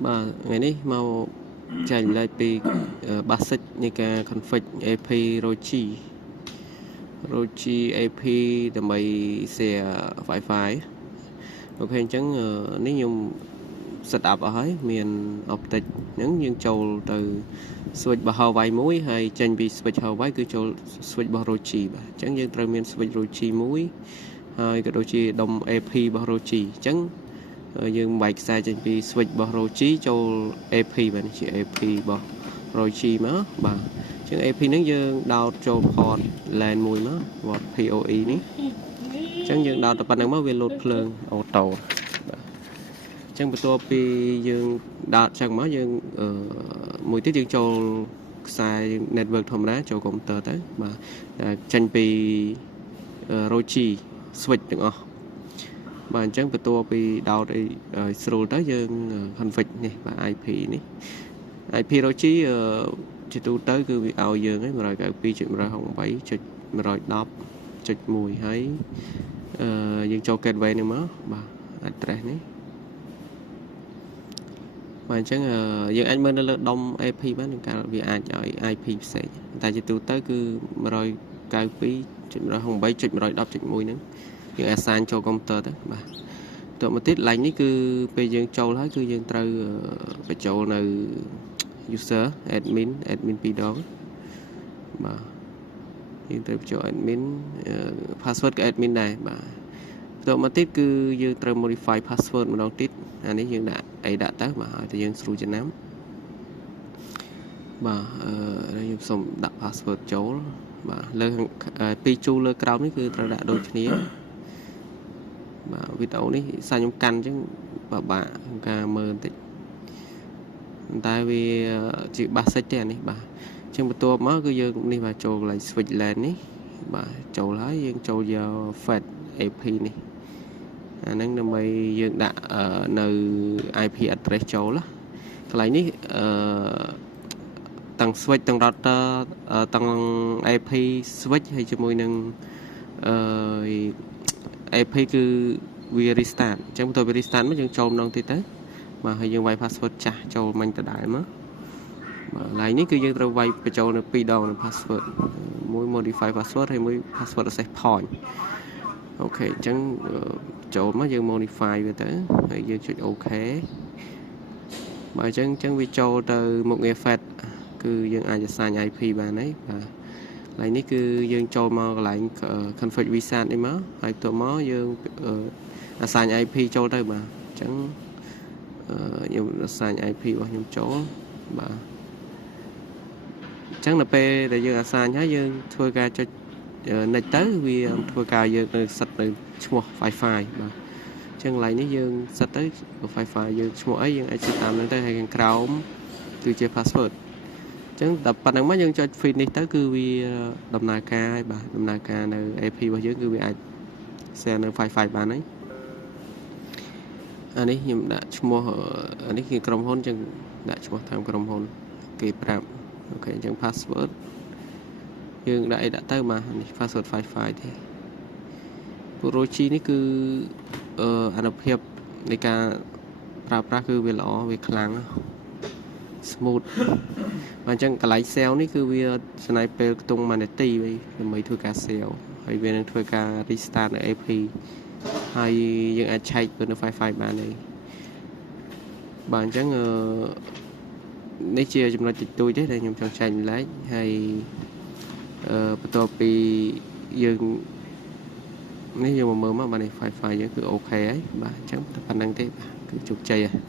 Bà ngày ní mau chạy lạiពីbasic នៃការ config AP Rochi AP ដើម្បី share Wi-Fi អូខេអញ្ចឹងនេះខ្ញុំ set up អស់ហើយមាន optic អញ្ចឹងយើងចូលទៅ switch របស់ Huawei មួយហើយចេញពី switch Huawei គឺចូល switch របស់ Rochi បាទអញ្ចឹងយើងត្រូវមាន switch Rochi មួយហើយក៏ដូចជាដុំ AP របស់ Rochi អញ្ចឹងយើងបែកខ្សែចេញពី switch របស់ Rochi ចូល AP បាទនេះជា AP របស់ Rochi មកបាទអញ្ចឹង AP ហ្នឹងយើងដោតចូល port LAN មួយមក port PoE នេះអញ្ចឹងយើងដោតតែប៉ុណ្្នឹងមកវាលោតភ្លើងអូតូបាទអញ្ចឹងបន្ទាប់ពីយើងដោតចឹងមកយើងមួយទៀតយើងចូលខ្សែ network ធម្មតាចូល computer ទៅបាទចេញពី Rochi switch ទាំងអស់បាទអញ្ចឹងបន្ទាប់ពីដោតឲ្យស្រួលទៅយើង config នេះបាទ IP នេះ IP Rochi ជាទូទៅគឺវាឲ្យយើងហ្នឹង 192.168.110.1 ហើយយើងចូល gateway នេះមកបាទ address នេះបាទអញ្ចឹងយើងអាចមើលនៅលើដុំ AP បាននឹងកាលវាអាចឲ្យ IP ផ្សេងតែជាទូទៅគឺ 192.168.110.1 ហ្នឹងយើង assign ចូល computer ទៅបាទតមកទៀត line នេះគឺពេលយើងចូលហើយគឺយើងត្រូវបញ្ចូលនៅ user admin 2 ដងបាទយើងត្រូវបញ្ចូល admin password ក៏ admin ដែរបាទតមកទៀតគឺយើងត្រូវ modify password ម្ដងទៀតអានេះយើងដាក់អីដាក់ទៅបាទឲ្យតែយើងស្រួលចំណាំបាទខ្ញុំសូមដាក់ password ចូលបាទលើពីជួរលើក្រោមនេះគឺត្រូវដាក់ដូចគ្នាបាទវីដេអូនេះសាច់ខ្ញុំកាន់អញ្ចឹងពិបាកក្នុងការមើលបន្តិចតែវាជា basic ទេអានេះបាទអញ្ចឹងបន្ទាប់មកគឺយើងនេះបាទចូលកន្លែង switch LAN នេះបាទចូលហើយយើងចូលយក fetch AP នេះអាហ្នឹងដើម្បីយើងដាក់នៅ IP address ចូលកន្លែងនេះទាំង switch ទាំង router ទាំង AP switch ហើយជាមួយនឹងAP គឺវា restart អញ្ចឹងបន្ទាប់ពី restart មកយើងចូលម្ដងទៀតទៅបាទហើយយើងវាយ password ចាស់ចូលមិញដដែលមកបាទ line នេះគឺយើងត្រូវវាយបញ្ចូលនៅ2ដងនៅ password មួយ modify password ហើយមួយ password access point អូខេអញ្ចឹងចូលមកយើង modify វាទៅហើយយើងចុច OK បាទអញ្ចឹងវាចូលទៅមុខងារ fetch គឺយើងអាច assign IP បានហើយបាទកន្លែងនេះគឺយើងចូលមកកន្លែង config vSAN នេះមកហើយបន្ទាប់មកយើងassign IP ចូលទៅបាទអញ្ចឹងខ្ញុំ assign IP របស់ខ្ញុំចូលបាទអញ្ចឹងនៅពេលដែលយើង assign ហើយយើងធ្វើការចុច next ទៅវាធ្វើការយើងនៅសិតនៅឈ្មោះ Wi-Fi បាទអញ្ចឹងកន្លែងនេះយើងសិតទៅ Wi-Fi យើងឈ្មោះអីយើងអាចជិះតាមហ្នឹងទៅហើយខាងក្រោមគឺជា password អញ្ចឹងតែប៉ុណ្្នឹងមកយើងចុច finish ទៅគឺវាដំណើរការហើយបាទដំណើរការនៅ AP របស់យើងគឺវាអាច share នៅ Wi-Fi បានហើយអានេះខ្ញុំដាក់ឈ្មោះអានេះគឺក្រុមហ៊ុនអញ្ចឹងដាក់ឈ្មោះតាមក្រុមហ៊ុនគេប្រាប់អូខេអញ្ចឹង password យើងដាក់អីដាក់ទៅបាទនេះ password Wi-Fi ទេពូ Rochi នេះគឺអានុភាពនៃការប្រើប្រាស់គឺវាល្អវាខ្លាំង smooth បាទអញ្ចឹងកន្លែង sell នេះគឺវាស្នៃពេលខ្ទង់1នាទីដើម្បីធ្វើការ sell ហើយវានឹងធ្វើការ restart នៅ AP ហើយយើងអាចឆែកទៅនៅ Wi-Fi បានហើយបាទអញ្ចឹងនេះជាចំណុចតិចតួចទេដែលខ្ញុំចង់ចែកម្លែកហើយបន្ទាប់ពីយើងនេះយើងមកមើលមកបាទនេះ Wi-Fi យើងគឺអូខេហើយបាទអញ្ចឹងតែប៉ុណ្្នឹងទេបាទគឺជោគជ័យហើយ